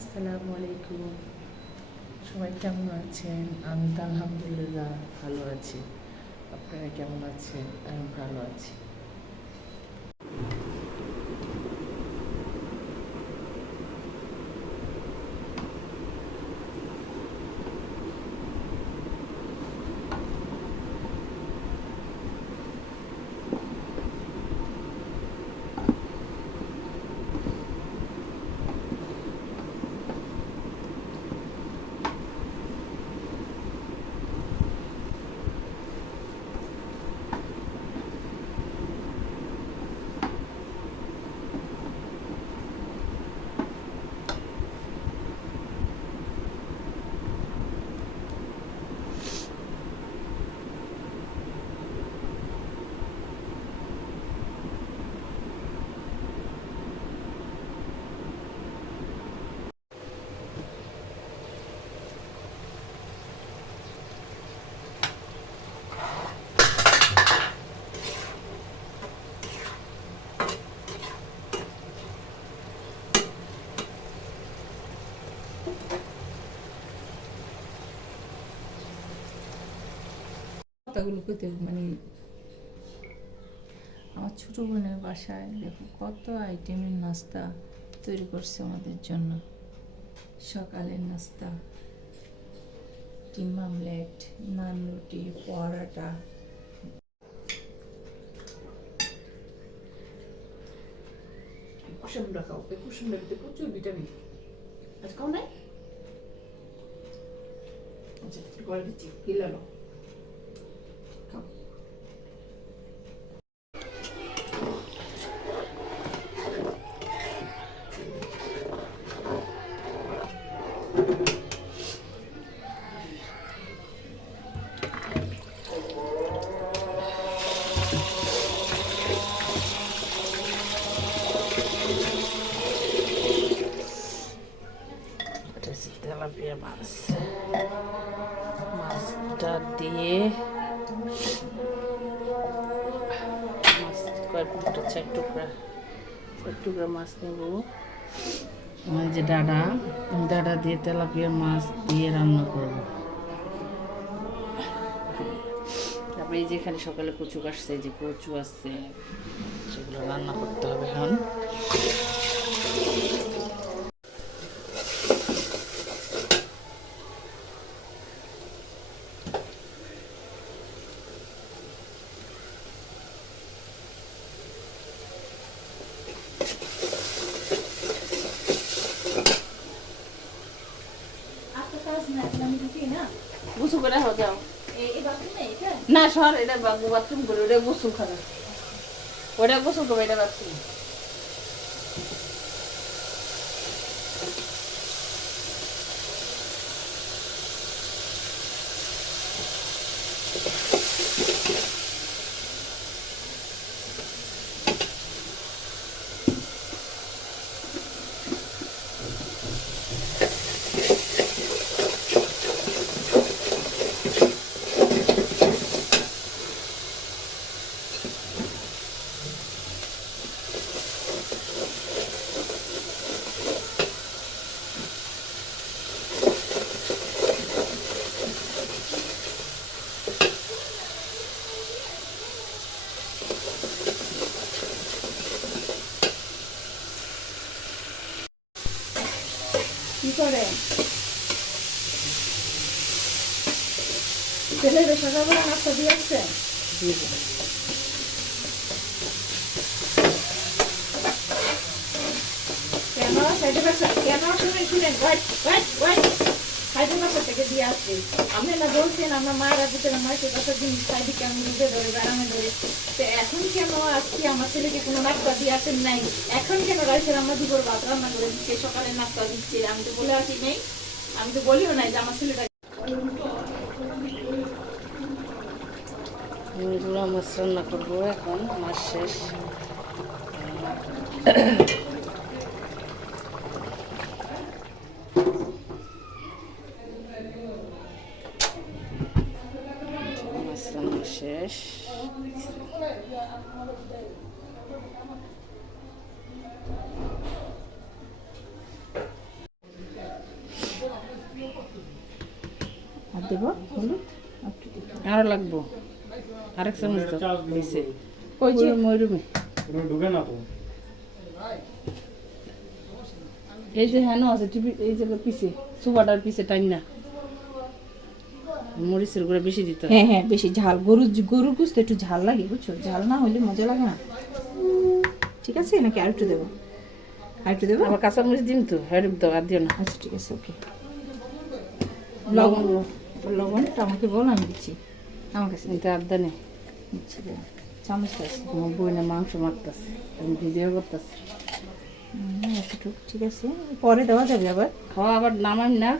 আসসালামু আলাইকুম। সবাই কেমন আছেন? আমি তো আলহামদুলিল্লাহ ভালো আছি। আপনারা কেমন আছেন? আমি ভালো আছি। কথাগুলো কইতে মানে আমার ছোটো বোনের বাসায় দেখো কত আইটেমের নাস্তা তৈরি করছে আমাদের জন্য। সকালের নাস্তা, ডিম আমলেট, নান রুটি, পরাটা। কুসুমটা খাও, কুসুমটার ভিতরে প্রচুর ভিটামিন। আজ খাও নাই? আচ্ছা একটু করে দিচ্ছি, গিলালো খাও। তেলাপিয়া মাছ, মাছটা দিয়ে মাছ কয়েকটা চার টুকরা মাছ নেব। আমার যে ডাটা দিয়ে তেলাপিয়া মাছ দিয়ে রান্না করব। তারপরে এই যেখানে সকালে কচু কাটছে, যে কচু আছে সেগুলো রান্না করতে হবে এখন। গোসল করে হো যাও না সর, এটা বাথরুম করে ওটা গোসল খাবে, ওটা গোসল করবে, এটা বাথরুম। কি করে ছেলেদের সকালবেলা নাস্তা দিয়ে আসছে? কেন সাইডে বাসা, কেন শুনে শুনেন সাইডে বাসা থেকে দিয়ে আসছে। আপনি না বলছেন আমরা মায়েরা ভিতরে মায়ের বাসার জিনিস সাইডে কেমন রুটে ধরে গ্রামে ধরে, তো এখন কেন আজকে আমার ছেলেকে কোনো নাস্তা দিয়ে আসেন নাই? এখন কেন রাইসের আমরা দুপুর ভাত রান্না করে দিচ্ছে, সকালে নাস্তা দিচ্ছে? আমি তো বলে আসি নেই, আমি তো বলিও নাই যে আমার ছেলেটা। গুঁড়া মাছ রান্না করবো এখন, মাছ শেষ। মাছ রান্না শেষ। দেবো, হলুদ একটু দেবো। আরো লাগবো আরেক চামচ দাও দিছে ওই যে ময়ূরমে ঢুকে না তো এই যে হ্যাঁ আছে টিভি এই যে পিছে সুপাটার পিছে টাইম না মরিচের গুঁড়া বেশি দিতে হয়। হ্যাঁ হ্যাঁ বেশি ঝাল, গরুর গোশত একটু ঝাল লাগে বুঝছো, ঝাল না হলে মজা লাগে না। ঠিক আছে নাকি আর একটু দেবো? আর একটু দেবো? আবার কাঁচা মরিচ দিন তো হেরুপ দাও আর দিও না। আচ্ছা ঠিক আছে ওকে। লবণ, লবণটা আমাকে বলো, আমি দিচ্ছি। আমার কাছে এটা আদা নেই দিচ্ছি, চামচটা আছে। আমার বই না মাংস মারতেছে আমি ভিডিও করতেছি। এতটুকু ঠিক আছে, পরে দেওয়া যাবে আবার। খাওয়া আবার নামাই না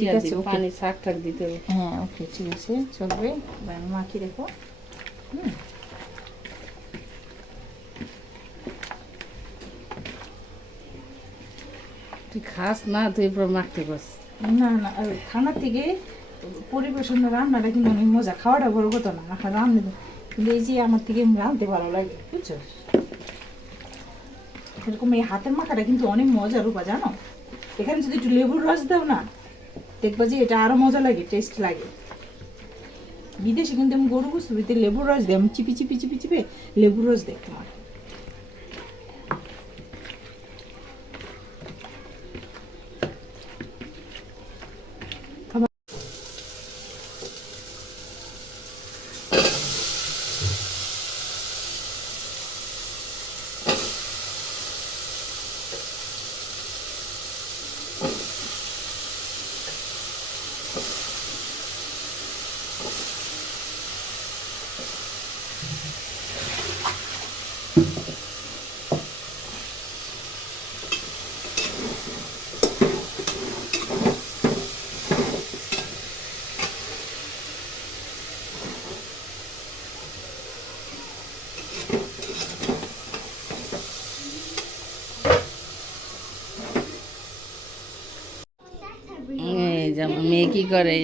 ঠিক আছে, ওকে। পানি শাক ঠাক দিতে হবে। হ্যাঁ ওকে ঠিক আছে চলবে। এবার আমি মাখিয়ে দেখো। তুই খাস না তুই পুরো মাখতে পারস। না না খানার থেকে পরিবেশন রান্নাটা কিন্তু অনেক মজা, খাওয়াটা বড় কথা না, রান্না কিন্তু এই যে আমার থেকে রাঁধতে ভালো লাগে বুঝছো। এরকম এই হাতের মাখাটা কিন্তু অনেক মজা রূপা, জানো। এখানে যদি একটু লেবুর রস দাও না, দেখবা যে এটা আরো মজা লাগে, টেস্ট লাগে। বিদেশে কিন্তু আমি গরু গোশত ভিতরে লেবুর রস দিই, আমি চিপি চিপি চিপি চিপে লেবুর রস দেয় তোমার। এই যে আমার মেয়ে কি করে,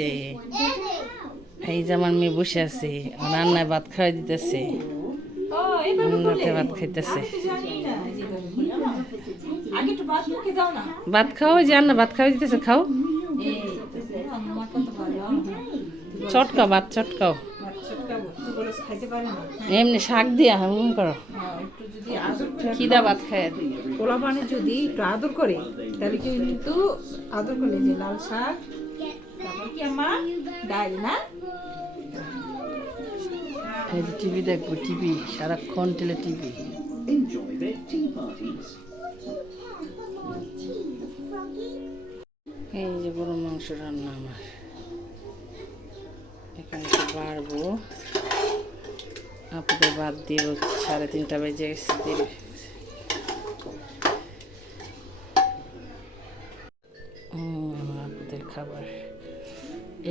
এই যে আমার মেয়ে বসে আছে রান্নায় ভাত খাওয়াই দিতেছে, রান্নাতে ভাত খাইতেছে। আগে একটু ভাত মুখে দাও না। ভাত খাও যে রান্না ভাত খাওয়াই দিতেছে, খাও চটকাও ভাত চটকাও, খাইতে পারে না। এমনি শাক দিয়া হুম করো একটু যদি আদর করে খিদা ভাত খাইয়া দিই। পোলা পানি যদি একটু আদর করে তাহলে কিন্তু আদর করলে যে লাল শাক, তারপর কি আম্মা ডাল না। এই যে টিভি দেখবো, টিভি সারাক্ষণ টেলে টিভি। এই যে গরুর মাংস রান্না আমার, এখানে একটু বাড়বো, আপনাদের বাদ দিয়ে 3:30 বেজে গেছে, দেরি হয়ে গেছে। আপনাদের খাবার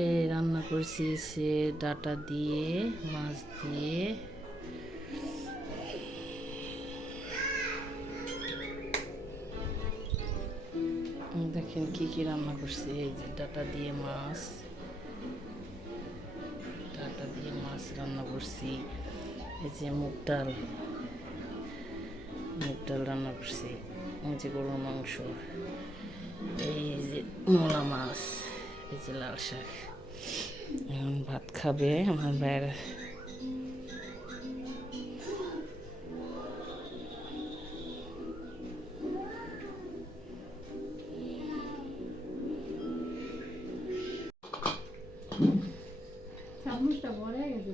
এই রান্না করছি সে ডাটা দিয়ে, মাছ দিয়ে, দেখেন কি কি রান্না করছি। এই যে ডাটা দিয়ে মাছ, ডাটা দিয়ে মাছ রান্না করছি। এই যে মুগ ডাল রান্না করছি। এই যে গরুর মাংস, এই যে মূলা মাছ, এই যে লাল শাক। এখন ভাত খাবে আমার বাইরে। চামচটা বড় হয়ে গেছে।